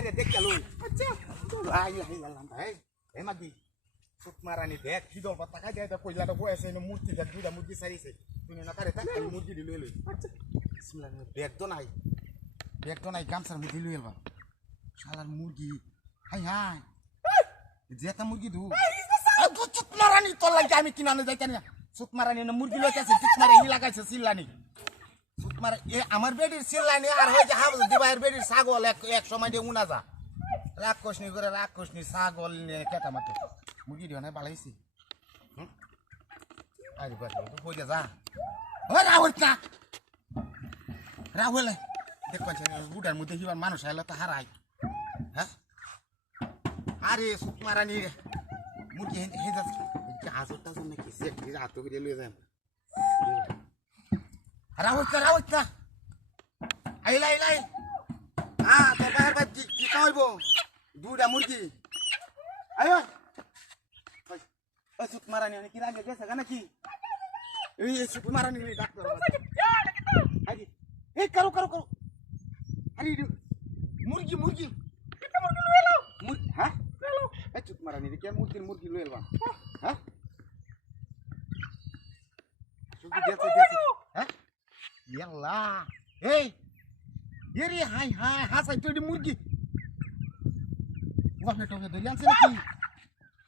বাইরে দেখতে লই আচ্ছা ভাই আল্লাহ ভাই এই মাগি সুতমারানি দেখ কি দল পাতা খাই দেয় কইলাটা বয়সে মূর্তি দেখ দুইটা মুরগি সারিছে তুমি না তারে তাই মুরগি দিলই লই আচ্ছা বিসমিল্লাহ ব্যাগ তো নাই গামছার মধ্যে লই এলবা শালার মুরগি হাই হাই যেটা মুরগি দু সুতমারানি তোর লাগে আমি কিনানো যাইতা না সুতমারানি না মুরগি লইতাছে সুতমারে হি লাগাইছে সিল্লানি সুতমার এ আমার বেডির সিল্লানি আর হই যে হাবজ দিবাইর বেডির ছাগল এক সময় দিয়ে উনা যা রাক্ষসনি করে রাক্ষসনি ছাগল নিয়ে কেটা মাতে মুরগি দিও না বালাইছি আরে বাবা তো কই যা ও রাহুল দেখো বুড়ার মধ্যে হিবার মানুষ আইলো তো হারাই হ্যাঁ আরে সুতমারানি মুরগি হে যাচ্ছে হাজরটা জন্য কি সেট দিয়ে হাত করে লয়ে যায় রাহুল আইলাই হ্যাঁ তো বাইরে বাদ কি কইব দুইটা মুরগি আয় ওই সুতমারানি কি লাগে গেছে কেন কি এই সুতমারানি ডাক্তার আরে এই করো আরে মুরগি কিটা মুরগি লয়ে এলো হ্যাঁ এলো এই সুতমারানি কে মুরগি লয়ে এলবা হ্যাঁ সুগি দেখো হ্যাঁ ইয়াল্লা এই এরি হাই হাসাই তুই মুরগি ওকে তোকে ধরে আনছে নাকি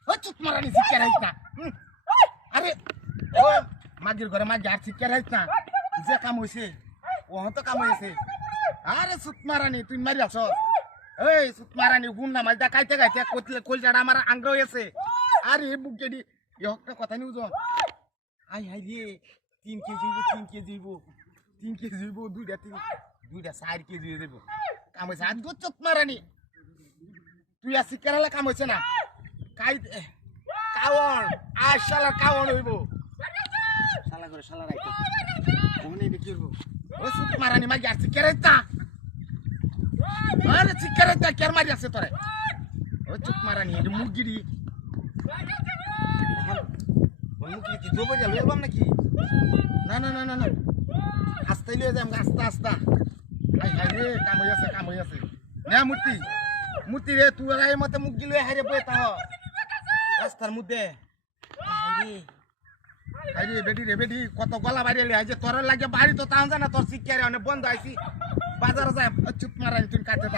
ও সুতমারানি শিক্ষা রাইত না আরে ও মাগির ঘরে মাগি আর শিক্ষা রাইত না যে কাম হইছে ও তো কাম হইছে আরে সুতমারানি তুই মারি আছ এই সুতমারানি গুণ না মাছ খাইতে কলজাটা আমার আংগ্র হয়েছে আরে বুকেডি একটা কথা নিউজ হাই রে 3 কেজি হইব দুইটা 4 কেজি হয়ে যাবো কাম হয়েছে আর দুধ সুতমারানি তুই আর শিকারালে কাম হয়েছে না কাওয়ান আর শালার কাওয়ান হইব শালা করে শালা রাইতো কোনে দেখি হইব ও সুতমারানি মাগি আর শিকারাইতা আরে শিকারাইতা কের মারি আছে তোরে ও সুতমারানি এ মুরগি দি মুরগি কি জোবে যা লইবাম নাকি না আস্তে লইয়া যাম আস্তে হাই রে কাম হইছে না মূর্তি রে তুই আর মতে মুরগি লইয়া হাইরে বই তা রাস্তার মধ্যে আরে বেডি কত গলা বাইরে লে যে তোর লাগে বাড়ি তো তাও জানা তোর শিক্ষারে অনেক বন্ধ আইছি বাজারে যায় চুপ মারাই তুই কাঁদতে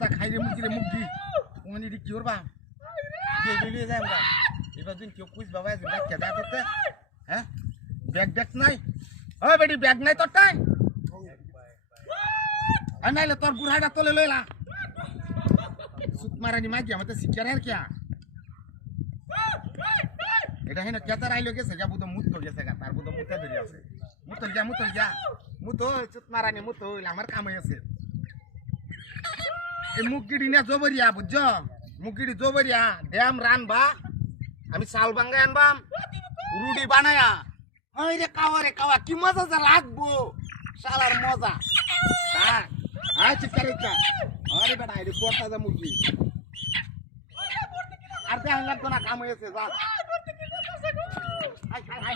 থাক খাইরে মুরগি ওনি দি কি করবা দিয়ে যায় আমরা এবার দিন কেউ কুইজ বাবা আছে দেখ কেদা করতে হ্যাঁ ব্যাগ নাই ও বেডি ব্যাগ নাই তোরটাই আর নাইলে তোর বুড়াটা তোলে লইলা সুতমারানি মাগি আমাদের শিক্ষারে আর কিয়া এটা হেন কেতার আইলো গেছে যা বুধ মুত গেছে গা তার বুধ মুতে ধরে আছে মুত সুতমারানি মুত হইল আমার কাম হইছে এই মুগগিডি না জবরিয়া বুঝছ মুগগিডি জবরিয়া ড্যাম রানবা আমি চাল বাঙ্গাই আনবাম রুডি বানায়া ওই রে কাওয়া কি মজা যা লাগবো শালার মজা হ্যাঁ চিকারিকা আরে বেটা এই কোটা যা মুরগি আর দেখান লাগতো না কাম হয়েছে যা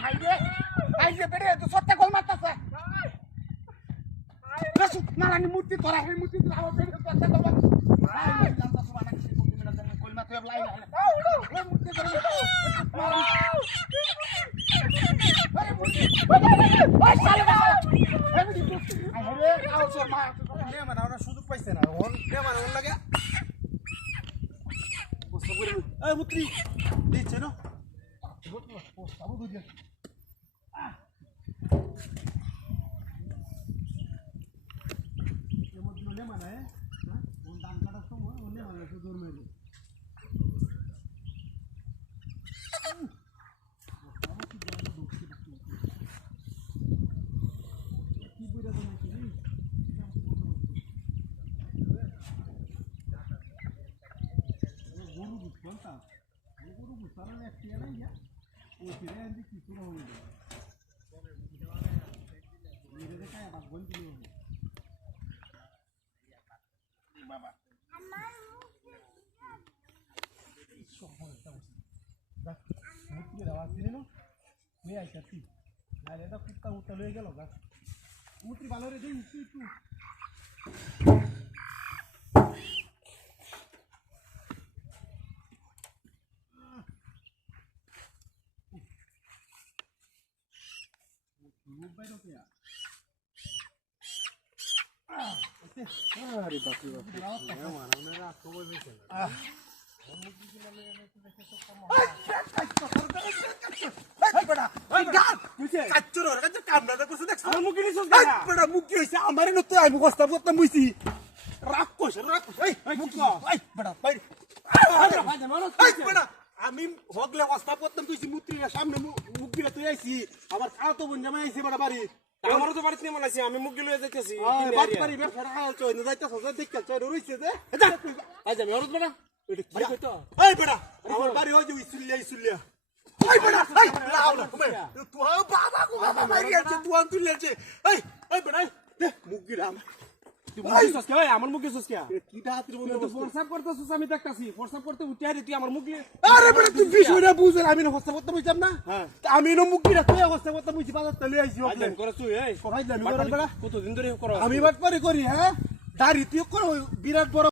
হাই রে বেড়ে তো সত্যি কল মারতাছে সুতমারানি মূর্তি তোরা এই মূর্তি আমার বেড়ে সত্যি কল মারতাছে কল মারতে লাই ওই মূর্তি ধরে আরে মূর্তি ওই শালা এমনি তো আরে আও সর মা লে মানে ওরা সুযোগ পাইছে না ওর লে মানে ওর লাগে এই মূর্তি দিচ্ছে না সাবু দুই মানে দান কাটার সময় অন্য মানে দৌড় মেরে কি বুঝা গরু বুঝতা গরু বুঝতা না একটি না ইয়া ও ফিরে আনতে কি শুরু হয়ে গেল মেরে দেখা আবার বল দিল বাবা আমার দেখ মুখে আওয়াজ দিল না তুই আইতাছি না এটা কুত্তা উত্তা লয়ে গেল গা মুত্রি ভালো রে দেই তুই আরে বাপরে আমার মুখে নিছস কেন আমার নতুন আমি কষ্ট করতাম বুঝছি রাগ কইছ আমি হগলে কষ্ট করতাম তুই মুত্রির সামনে মুখ গিলা তুই আইছি আমার খাওয়া তো বোন জামাই আইছি বড় বাড়ি আমারও তো বাড়িতে নিয়ে মনে আমি মুখ গিয়ে যাইতেছি বাড়ি ব্যবসা চই না যাইতাছ দেখতে চই রইছে যে আজ আমি অরুদ বেটা এটা কি কইতো এই বেটা আমার বাড়ি হই যে ইসুলিয়া এই বেটা এই লাও না তুই বাবা গো বাবা মারি আছে তুই আন তুলেছে এই বেটা দে মুখ গিলা তুই বুঝছিস কে আমার মুখ গেছিস কে কি দাঁতের বন্ধ তুই ফোরসাপ করতেছিস আমি দেখতাছি ফোরসাপ করতে উঠে আরে তুই আমার মুখ গিয়ে আরে বেটা তুই বিষয়টা বুঝ আমি না হস্তা করতে বুঝতাম না আমি না মুখ গিলা তুই হস্তা করতে বুঝি বাজার তলে আইছি আইলেন করে তুই এই করাই জানি বেটা কতদিন ধরে করো আমি বাট পারি করি হ্যাঁ দাড়ি তুই করো বিরাট বড়